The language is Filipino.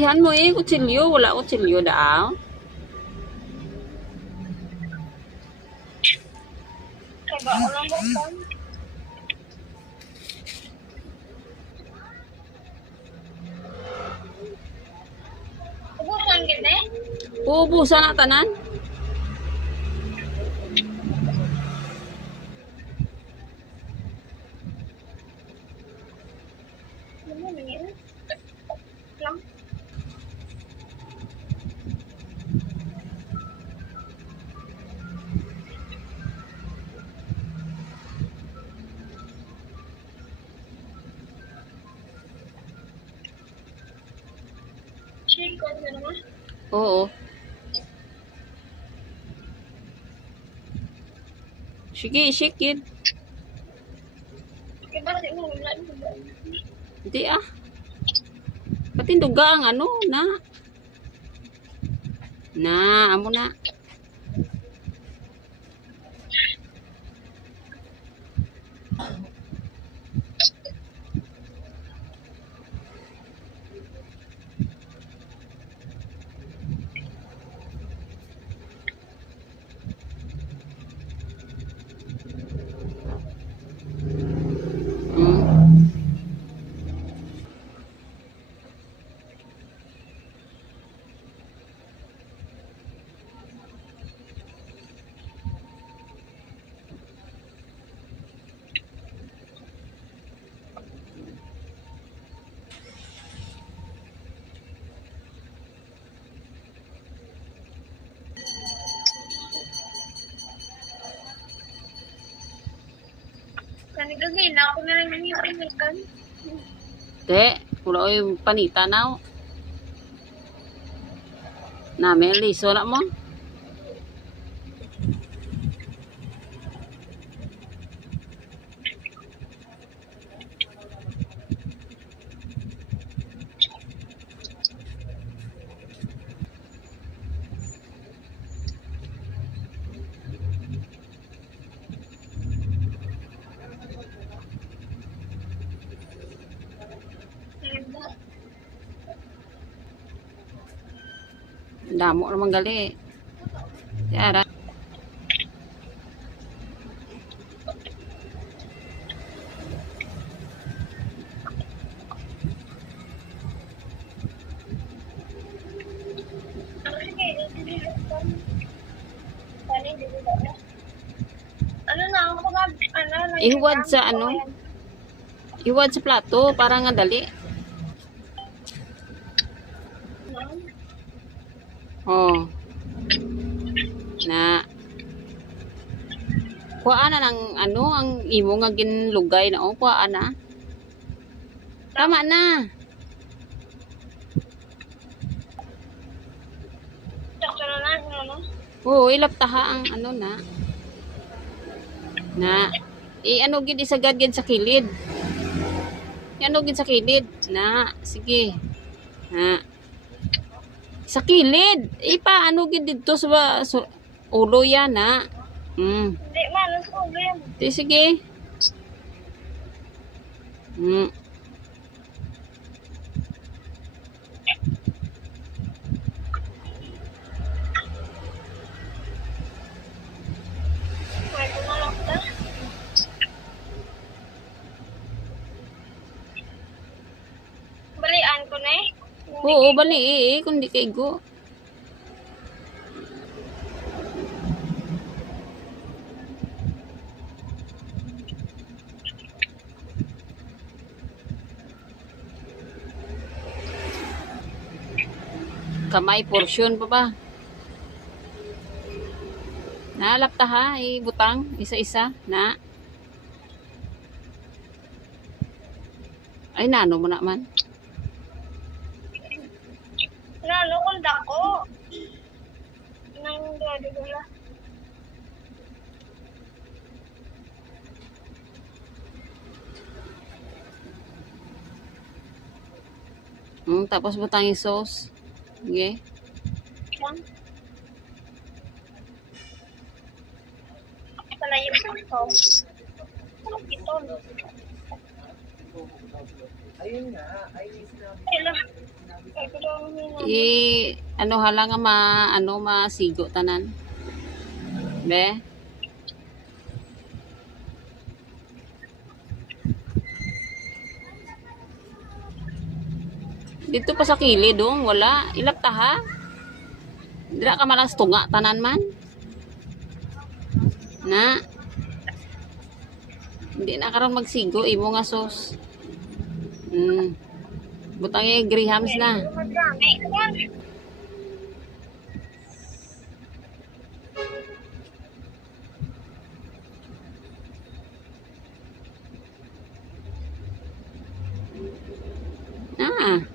Sabihan mo eh, kutsilyo. Wala kutsilyo daw. Kaya ako lang buksan. Ubusan gini? Uubusan na tanan. Ano na yun? Lang. Shake on na naman. Oo. Sige, shake it. Kaya ba mo wala na ba? Hindi ah. Patinduga ang ano na. Na, amo na. Hmm. Kanigagay na ako na lang nangyayarikan. Te, wala yung panita na. Namin, liso na mo. Damo naman gali. Yara. Ano na ako pag ano Ihuwad sa ano? Ihuwad sa plato para nga dali. Oh. Na. Kuhaan na ng ano, ang imo nga ginlugay na. Oh, kuhaan na. Tama na. Sakto na na ano? Oo, ilaptaha ang ano na. Na. I-ano gid isagad gid sa kilid. I-ano gid sa kilid. Na. Sige. Na. Sa kilid. Ipa ano gid dito sa ulo yan na. Hindi man, nasa ulo yan. Sige. May kumalak na. Balian ko na eh. Oo, bali eh. Kung di kay go. Kamay portion pa ba? Nalapta ha, ibutang isa-isa na. Ay nano mo naman. Nalo kung dako. Nang grado gula. Tapos butang yung sauce. Okay. Yan. Palayo sa sauce. Ito. Hello. Ay, ko daw ang hina. Ano hala nga masigo tanan. Be? Dito pa sa kilid dong, wala. Ilap ta ha? Dira ka malas tunga tanan man. Na. Hindi na karon magsigo imo nga sos. Butang grahams na. Madami. Kuwan. Ah.